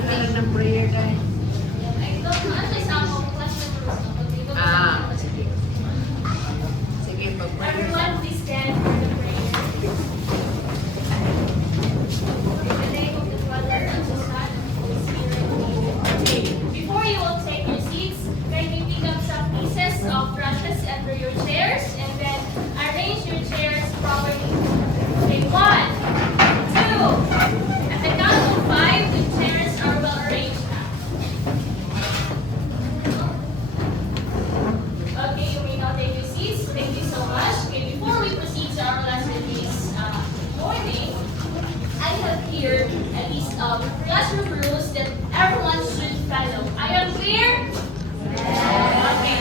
ano ng prayer guys? Ay, ito, ano siya sa ako, classroom rules, no? Pag dito, Sige. Sige, pag-pray. everyone, please stand for the prayer. In the name of the Father, and the Son, and the Holy Spirit. Okay. Before you will take your seats, kindly pick up some pieces of brushes under your chairs, and then arrange your chairs properly. Okay, 1, 2. At the count of 5, the chairs are well arranged now. Okay, you may now take your seats. Thank you so much. Okay, before we proceed to our lesson this morning, I have here a list of classroom rules that everyone should follow. Are you clear? Okay.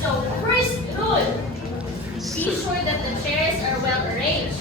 So, first rule, be sure that the chairs are well arranged.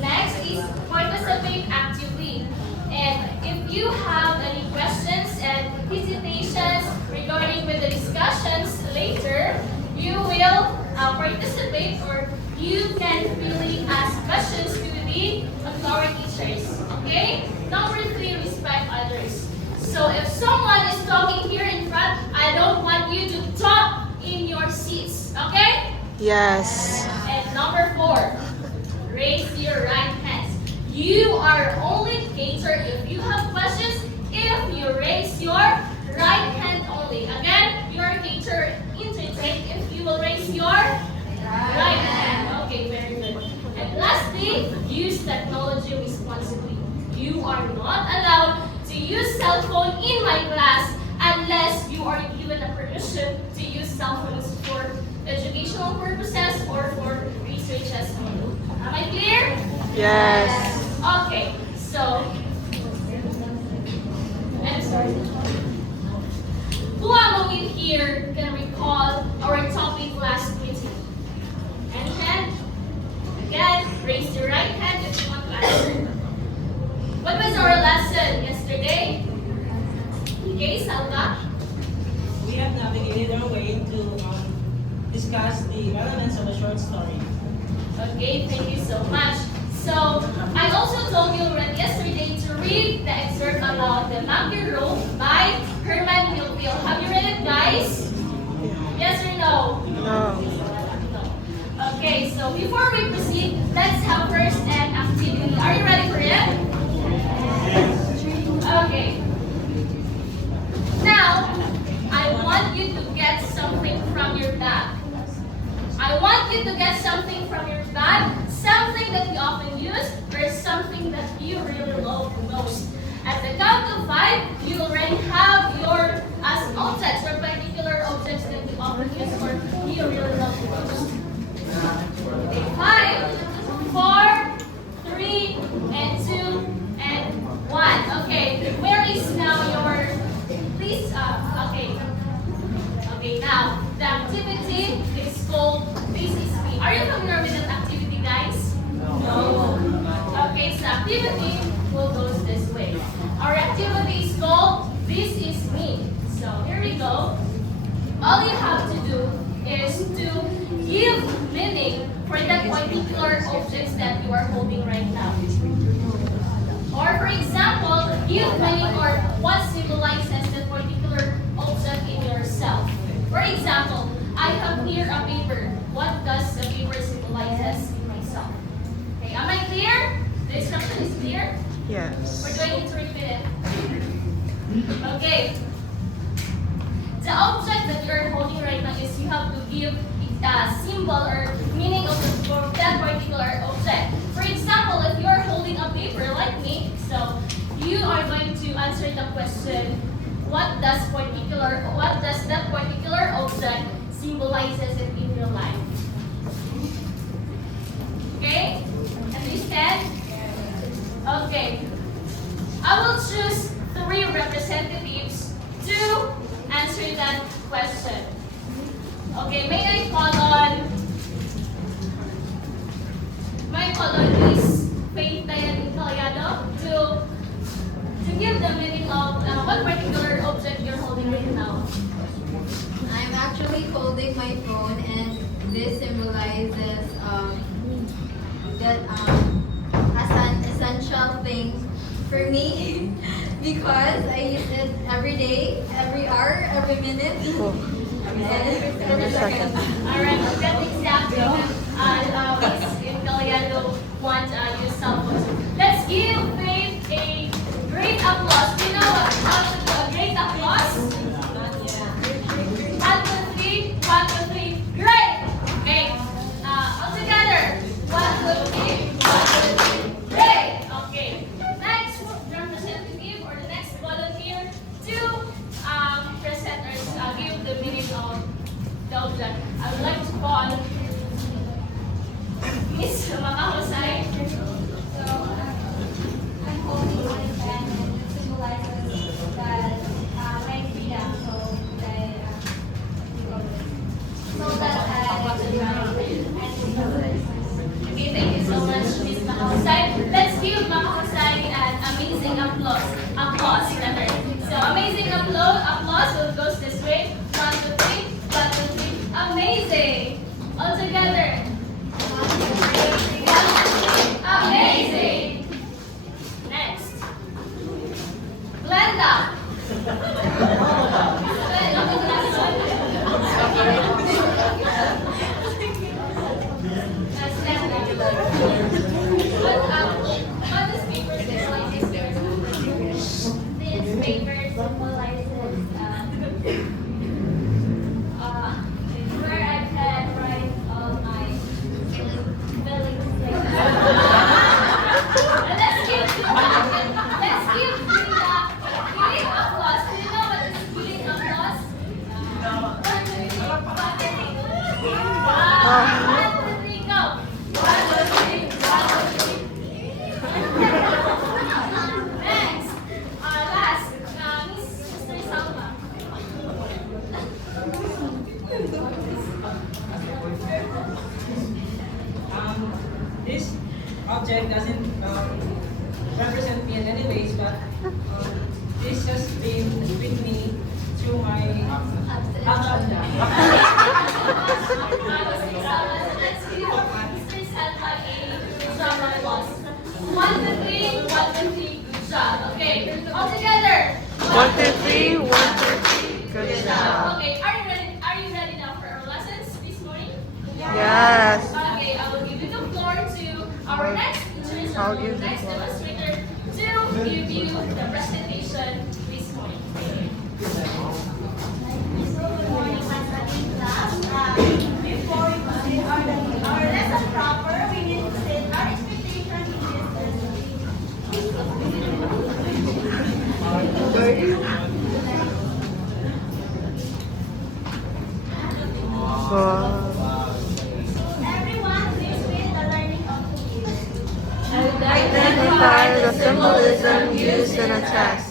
Next is participate actively. And if you have any questions and hesitations regarding with the discussions later, you will participate, or you can really ask questions to the authority teachers. Okay? Number 3, respect others. So if someone is talking here in front, I don't want you to talk in your seats. Okay? Yes. And number 4, raise your right hands. You are only catered if you have questions if you raise your right hand only. Again, you are catered into take if you will raise your right hand. Okay, very good. And lastly, use technology responsibly. You are not allowed to use cell phone in my class unless you are given a permission to use cell phones for educational purposes or for researches only. Am I clear? Yes. Okay, so I'm sorry. Who among you here can recall our topic last meeting? Any hand? Again, raise your right hand if you want to answer. What was our lesson yesterday? Okay, Salva? We have navigated our way to discuss the elements of a short story. Okay, thank you so much. So, I also told you already yesterday to read the excerpt about the Monkey Road by Herman Melville. Have you read it, guys? Yes or no? No. No. Okay, so before we proceed, let's have first an activity. Are you ready for it? Okay. Now, I want you to get something from your bag. I want you to get something from your bag, something that you often use, or something that you really love the most. At the count of 5, you already have your as objects or particular objects that you often use or you really love the most. Okay, 5, 4, 3, and 2, and 1. Okay, where is now your, please, okay. Okay, now, the activity is called This Is Me. Are you familiar with that activity, guys? No. Okay, so activity will go this way. Our activity is called This Is Me. So, here we go. All you have to do is to give meaning for that particular objects that you are holding right now. Or, for example, give meaning or what symbolizes that particular object in yourself. For example, I have here a paper. What does the paper symbolizes in myself? Okay, am I clear? The instruction is clear? Yes. Or do I need to repeat it? Okay. The object that you're holding right now is you have to give a symbol or meaning of that particular object. For example, if you're holding a paper like me, so you are going to answer the question, what does that particular object symbolizes it in your life? Okay? Understand? Okay. I will choose 3 representatives to answer that question. Okay, may I call on Miss Faith Diane Italiano to give the meaning of what particular object you're holding right now. I'm actually holding my phone, and this symbolizes that as an essential thing for me because I use it every day, every hour, every minute, Oh, and every second. Alright, that exactly. Miss Impeliado want use cell phones. Let's give Faith a great applause. Do you know what a great applause? One, two, three. One, two, three. Great. Okay. All together. One, two, three. One, two, three. Great. Okay. Next representative or the next volunteer to present or give the meaning of the object. I would like to call Miss Makahusay. So, I'm holding my pen and it symbolizes that my freedom, so that I Okay, thank you so much, Miss Makahusay. Let's give Makahusay an amazing applause. Applause, rather. So, amazing applause will goes this way. 1, 2, 3. 1, 2, 3. Amazing. All together. Amazing. Next. Glenda. What does paper symbolize? This paper symbolizes where I can write all my feelings. Let's give Frida giving applause. Do you know what is giving applause? Wow. 1, 2, 3, go. 1, 2, 3. 1, 2, 3. Next. Last. Mr. Salma. This object doesn't represent me in any ways, but this has been with me through my ups and downs. Let's give Mr. Salma a drum of applause. 1, 2, 3. 1, 2, 3. Good job. Okay. All together. 1, 2, 3. 1, 2, 3. Good job. Okay. Are you ready now for our lessons this morning? Yes. Okay. I will give you the floor to our next teachers or I'll our give the next floor. demonstrator to give you the presentation this morning. Good morning once again, class. Before we proceed our lesson proper, we need to set our expectation in this lesson. Wow. Everyone, please read the learning objectives. Identify the symbolism used in a test.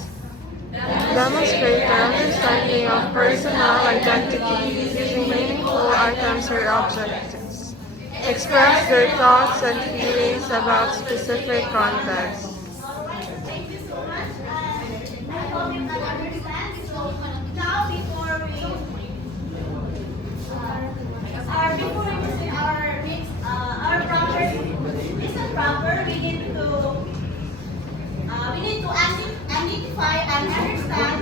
Demonstrate their understanding of personal identity using meaningful items or objects. Express their thoughts and feelings about specific contexts. Alright, thank you so much. I hope you can understand. So now before we proceed our proper lesson proper, we need to identify and understand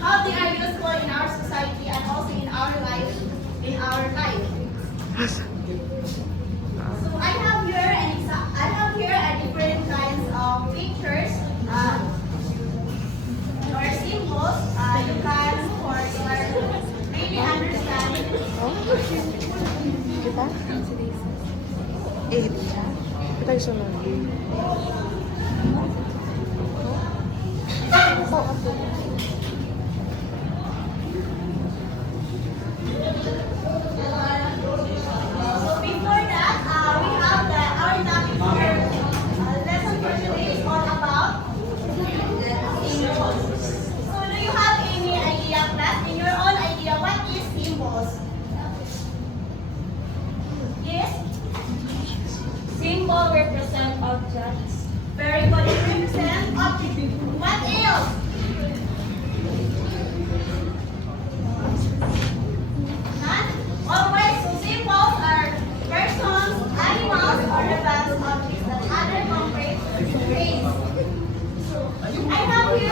how they are useful in our society and also in our life. So I have here a different kinds of pictures or symbols. You can for your really understand. Kita? 8. Kita yung sunod. So before that, we have our topic here. Lesson for today is all about symbols. So do you have any idea, class? In your own idea, what is symbols? Yes? Symbol represent objects. Very good. It represents objects. What else? None? Alright, so symbols are persons, animals, or advanced objects that other concrete things. So I have here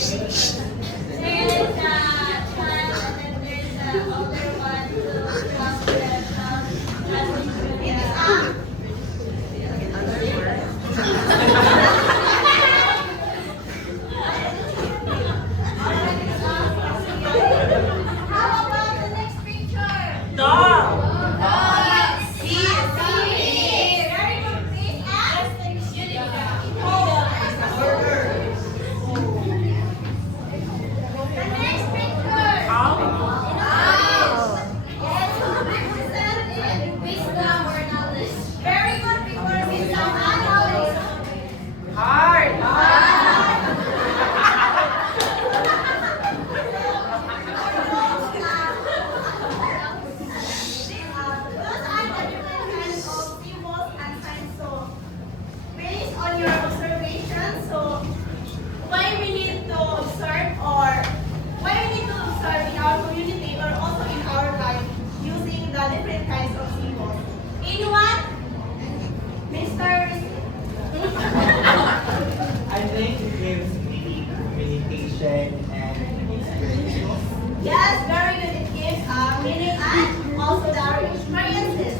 There is a child and then there's the older one who comes to the How about the next picture? Dog! Very good. Please ask. The next picture. Yes, represent in wisdom or knowledge. Very good because wisdom and knowledge. Those are the different kinds of symbols and signs. So, based on your observation, so why we need to observe or why we need to observe in our community or also in our life using the different kinds of symbols. Anyone? Mr. I think it gives the communication and inspiration. Yes, very good. It gives meaning and also our experiences.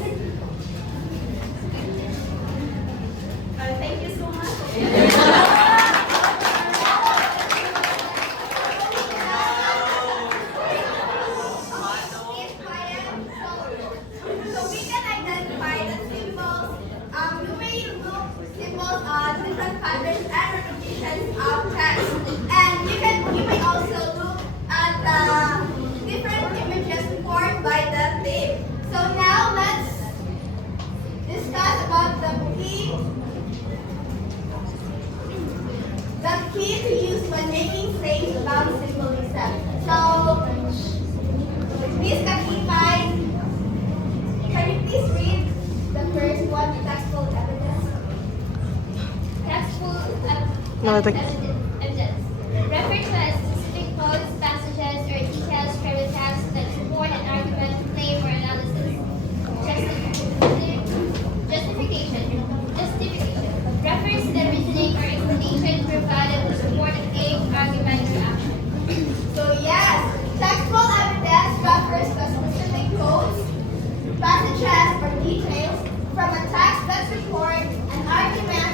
Thank you so much. So we can identify the symbols. You may look symbols on different patterns and repetitions of text. And you may also look at the different images formed by the theme. So now let's discuss about the key to use when making claims about symbolism. So Miss Kakipay, can you please read the first one, the textual evidence? No, Evidence. Refer to a specific quotes, passages, or details from the text that support an argument, claim, or analysis. Justification. Refers to the reasoning or explanation provided to support a claim, argument, or action. So yes, textual evidence refers to specific quotes, passages, or details from a text that support an argument,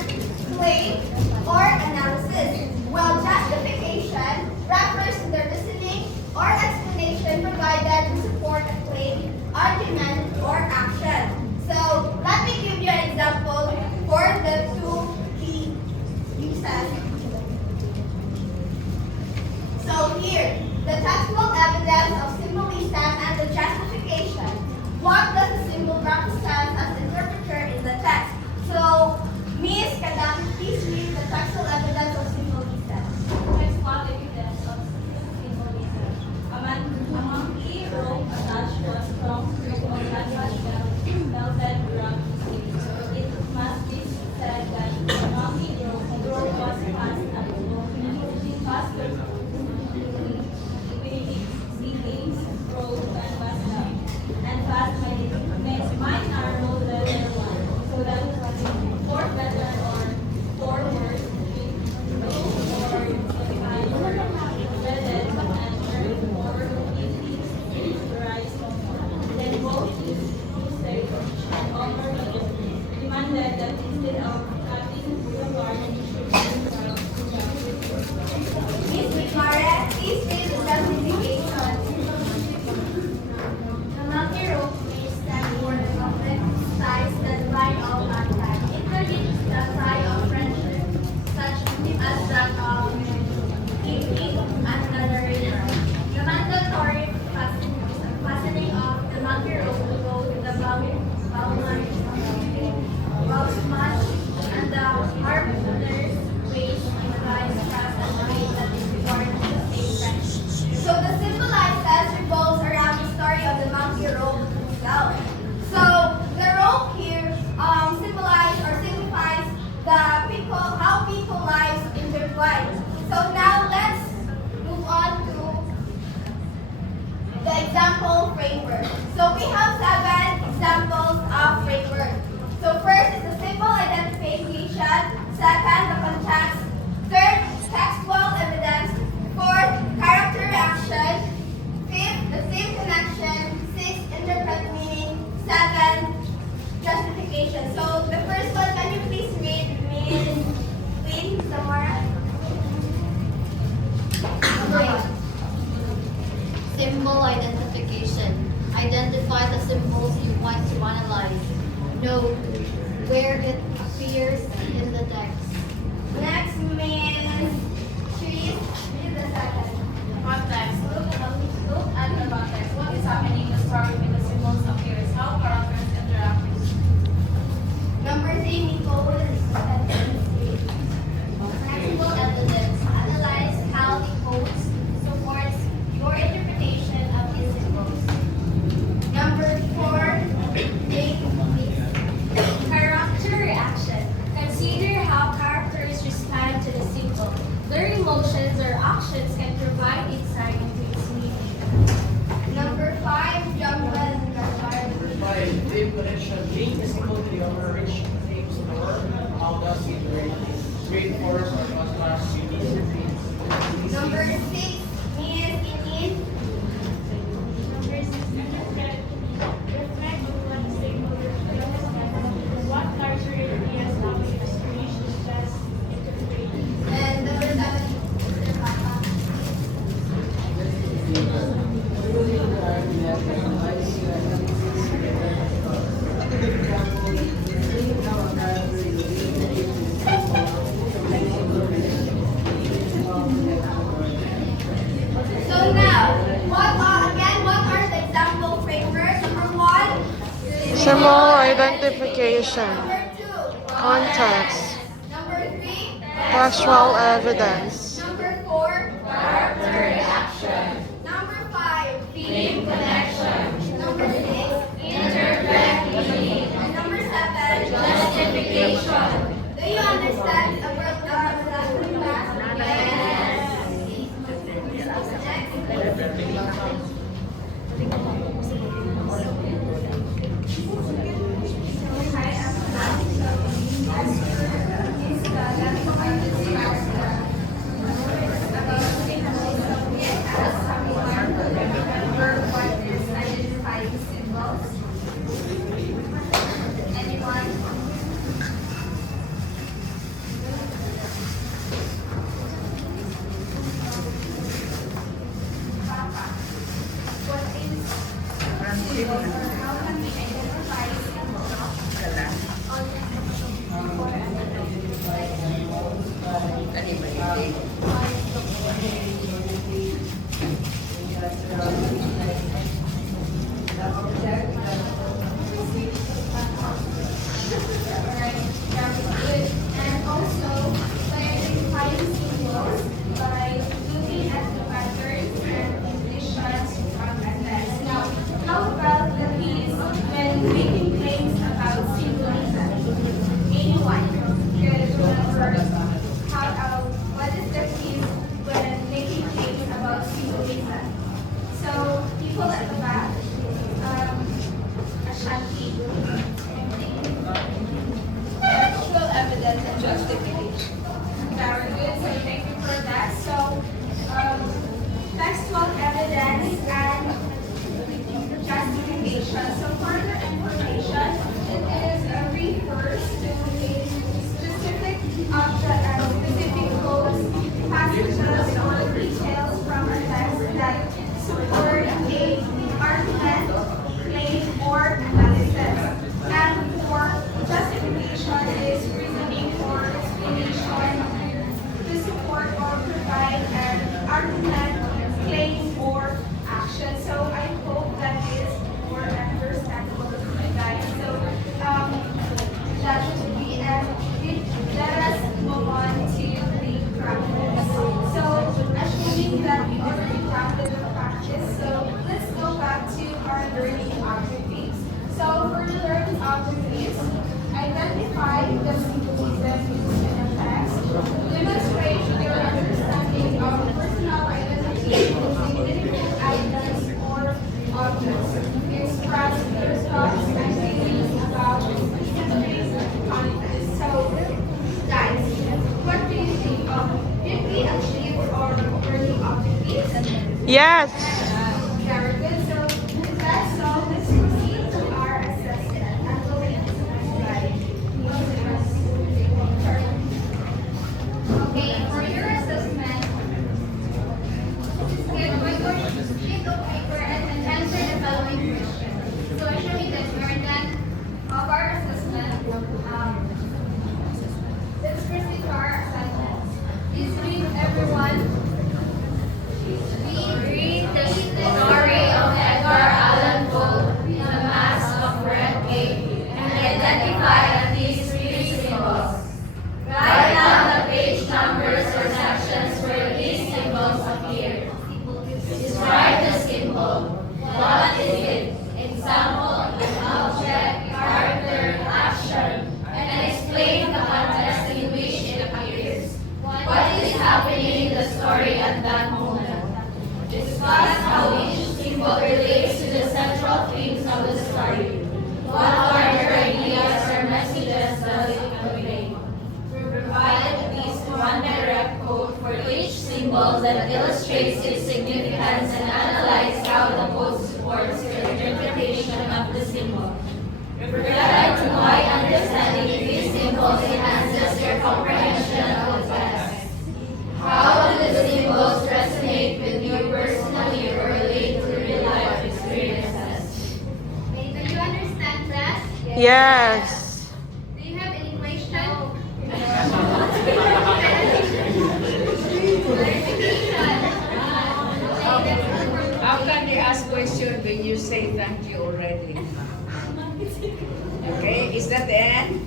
claim, or analysis. While justification refers to the reasoning or explanation provided to support a claim, argument, or action. So let me give you an example for the two key uses. So here, the textual evidence of symbolism and the justification. What does the symbol represent as interpreter in the text? So, Miss, can you please read the textual evidence of symbolism? Textual evidence of symbolism. A monkey rope attached to a strong string of language melted gravity. It must be said that the monkey rope was fast and moving faster beings rope and was down. And fast mine are rolled letter one. So that fourth letter or four words or five letters and earth or easy to rise no more. Then both these users and over demanded that instead of cutting the garden, Miss Victoria, please read the justification. the monkey rope may stand for the complex ties that bind all mankind. It predicts the tie of friendship, such as that of king and adoration. The mandatory fastening of the monkey rope to go to the bowsman and the harpooners waist implies trust and faith that is required to sustain friendship. So the symbolizes revolves around the story of the monkey rope itself. So the rope here symbolize or signifies how people lives intertwine. So now let's move on to the example framework. So we have 7 examples of framework. So first is the symbol identification. Second, the context. Third, textual evidence. are the symbols you want to analyze. Note where it appears in the text. Next, Miss Trees, read the second. Context. Look at the context. What is happening in the story when the symbols appears? How characters interact with Number 3, Nicole's Practical evidence. Analyze how the codes supports your interpretation of these symbols. Number 4, Jake. Character reaction. Consider how characters respond to the symbol. Their emotions or actions can provide insight into its meaning. Number 5, Jungle. By wave connection, link is equal to the overreach name store. How does it work? Straightforward or contrast unique? Number 6, Miss Inid. And number 7, Mr. Papa. So now, what are the example frameworks? Number 1, Symbol identification. number 2, Context. number 3, Textual evidence. number 4, character reaction. Number 5, theme connection. Number 6, interpret meaning. And number 7, justification. Do you understand the word class? And also, by identifying symbols, by looking at the patterns and definitions from the text. Now, how about the keys when making claims about symbolism? Anyone could remember what is the keys when making claims about symbolism? So, people at the back, Ashanti. Actual evidence and justification. Very good. So thank you for that. So textual evidence and justification. So further information, it is refers to a specific object and specific codes, passages, or details from a text that support a argument, claim, or analysis. And for justification is reasoning or explanation to support or provide an argument, claim, or action. So I hope that is more understandable to you guys. So that should be, and let us move on to the practice. So assuming that we already practiced the practice, so let's go back to our learning objectives. So for the learning objectives, identify the symbolism used in the text, demonstrate your understanding of personal identity with significant items or objects, express your thoughts and feelings about specific content. So, guys, what do you think of? Did we achieve our learning objectives? Yes. Very good. So, with that, so let's proceed to our assessment. I'm going to Okay, for your assessment, get your sheet of paper and answer the following questions. So Discuss how each symbol relates to the central themes of the story. What larger ideas or messages does it convey? Provide at least one direct quote for each symbol that illustrates its significance and analyze how the quote supports your interpretation of the symbol. Reflect on why understanding these symbols enhances your comprehension of the text. How do the symbols resonate with you personally or relate to real-life experiences? Do you understand, class? Yes. Do you have any question? How can you ask question when you say thank you already? Okay, is that the end?